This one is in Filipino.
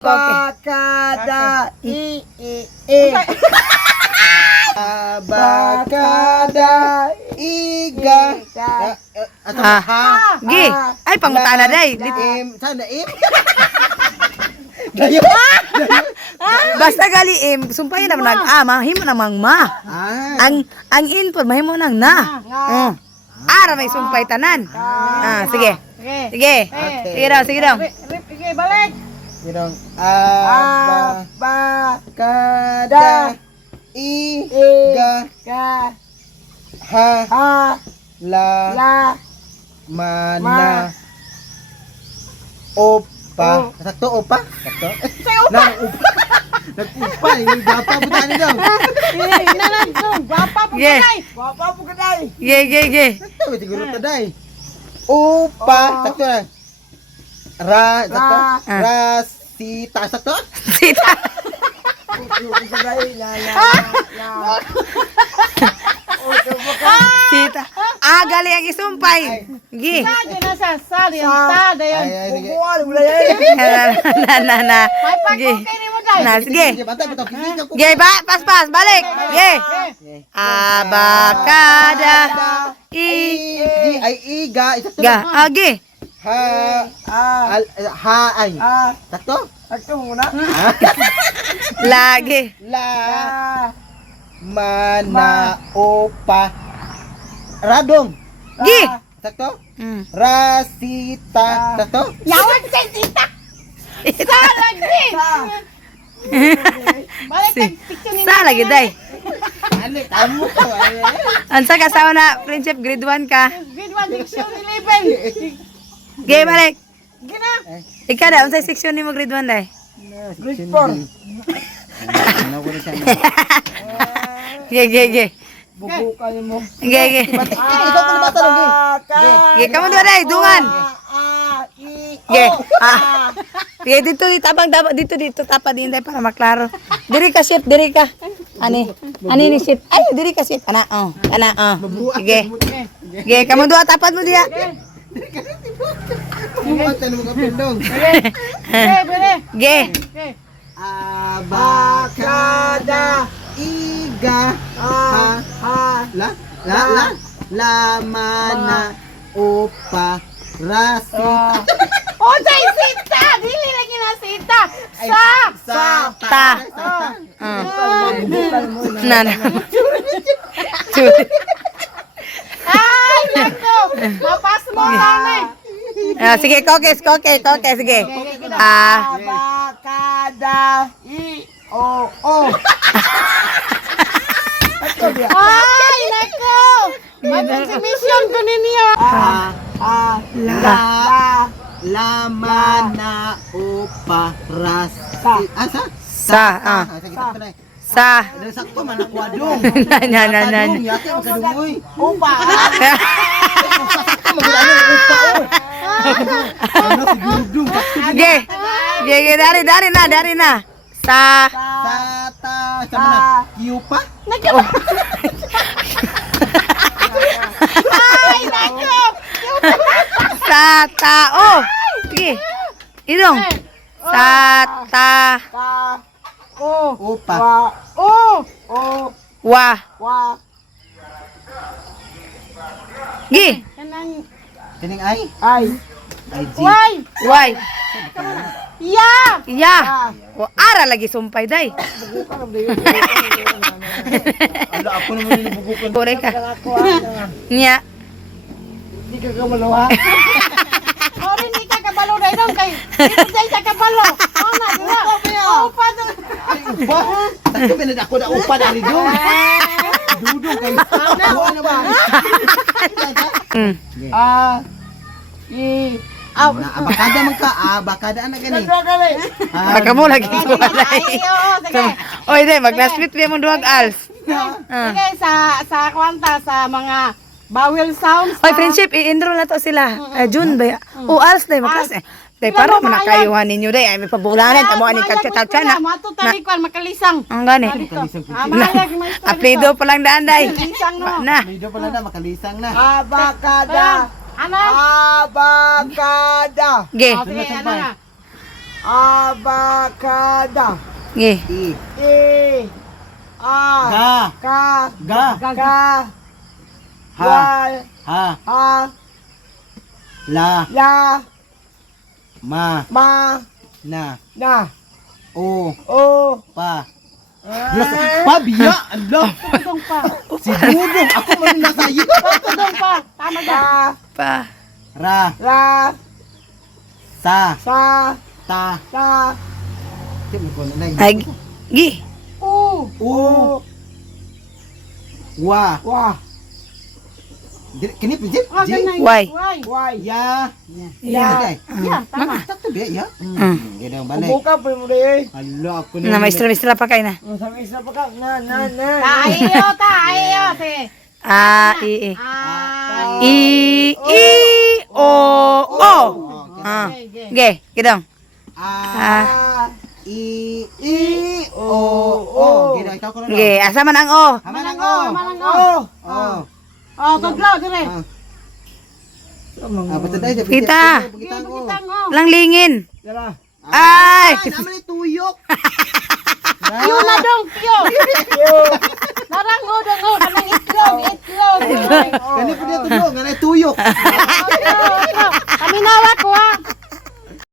Abacada Abacada iga Gi, ay pangutana day. Sana Basta gali sumpay na nag-ama, himo namang ma. Ang input mahimo nang na. Ara may sumpay tanan. Sige. Sige. Sige daw, sige daw. Sige, balik. Girong abacada iga la mana opa. Sakto opa? Sakto? Nang opa. Nag-upa, yung gwapa po tayo daw. Gwapa po kaday. Gwapa po kaday. Ge. Sakto, siguro taday. Upa, sakto na. Sakto? Rasita, sakto? Sita. Sita. Gali ang isumpay. Gi. Sadi na sa sadi. Ang tada yan. Na. Gi. Na, sige. Ge, pas. Balik. Ge. Abacada iga. Ga. Gi. Ay. Sakto? Sakto muna. Lagi. Mana opa. Radong. Gi. Sakto? Rasita. Sakto? Yawan sa sita. Lagi. Balik kag picture ni. Sa lagi day. Ano kamu to? Ansa kasama na friendship grade 1 ka. Grade 1 section 11. Ge, balik. Gina. Ikaw da, unsay section nimo grade 1 day? Grade 4. Ge. Bubu kayo mo. Ge. Ikaw ko bata lagi. Ge, kamu dua day, dungan. Ge. Ge, dito tapad din day para maklaro. Diri ka shit, diri ka. Ani ni shit. Ay, diri ka shit. Ana. Ge. Ge, kamu dua tapad mo dia. Kumata mo ka pendong. Ge. Abacada iga la mana opa rasita. Oh, say sita. Dili lagi na sita. Ta. Na. Ay, nako. Mapas mo lang Sige, koke, sige. Abacada Ay, nako. Mag-exhibition ko ninyo. la mana opa rasita. Sa. Sakto man ako adong. Na. Yate ang kadungoy. Upa. Sakto magano upa. Ano siguro dum sakto. Ge, dari na. Sa. Sata, sama na. Kiupa. Ay, nako. Sa tao. Sige. Idong. Sa ta. Upa. Wa. Gi. Kanang Kining ay. ay. Ay G. Why? Ya. O ara lagi sumpay day. Ala ako naman nibubukan. Pure ka. Nya. Di ka kabalo ha. Sorry, di ka kabalo na inom kay. Di ka kabalo. Oh, na dira. Upa do. Upa. Sakto pinad ako na upa dali dong. Dudong kay. Ano ba? Abakada man ka, abakada na gani. Baka mo lagi sumalay. Sige. Oy, day, mag-last week mo duwag als. Sige, sa kwanta, sa mga bawel sounds. Oy, friendship, i-enroll na to sila. June ba? O, als day, magkas eh. Day, para manakayuhan ninyo day. Ay, may pabulanan. Tamo ani kagtataw na. Mato talikuan, makalisang. Ang gani. Mahalag, may story. Aplido pa lang daan day. Makalisang, no? Na. Video pala na makalisang na. Abakada. Ano? Abakada. Ge. Sige, ano na? Abakada. Ge. I. A. Ga. Ka. Ga. Ka. Ha. Wal. Ha. Ha. La. La. Ma. Ma. Na. Na. O. O. Pa. Pabiya. Ala. Tudong pa. Si Dudong. Ako man yung nasa iyo. Tudong pa. Tama na. Pa. Ra. La. Sa. Sa. Ta. Sa. Tip mo ko na lang. Ay. Gi. U. U. Wa. Wa. Kini pijit. Ah, Ji. ganay. Why? Why? Why? Ya. Ya. Ya, tama. Tak tu biya ya. Gede ang balay. Buka pa mo rin. Hala ako Na maestra pa kay na. Sabi isa pa ka. Na. Tayo, te. A I Ah. O O. Ah. Ge, gidong. A. I. O. Gede ikaw ko na. Ge, asa man ang O? Haman ang O. O. Oh, taglaw dire. Basta tayo. Kita. Kita ko. Lang lingin. Dala. Ay. Naman ni tuyok. Piyo na dong, piyo. Narang o dong o. Kanang itlog. Kani pa dito tuyok. Nga na tuyok. Kami nawat ko ha.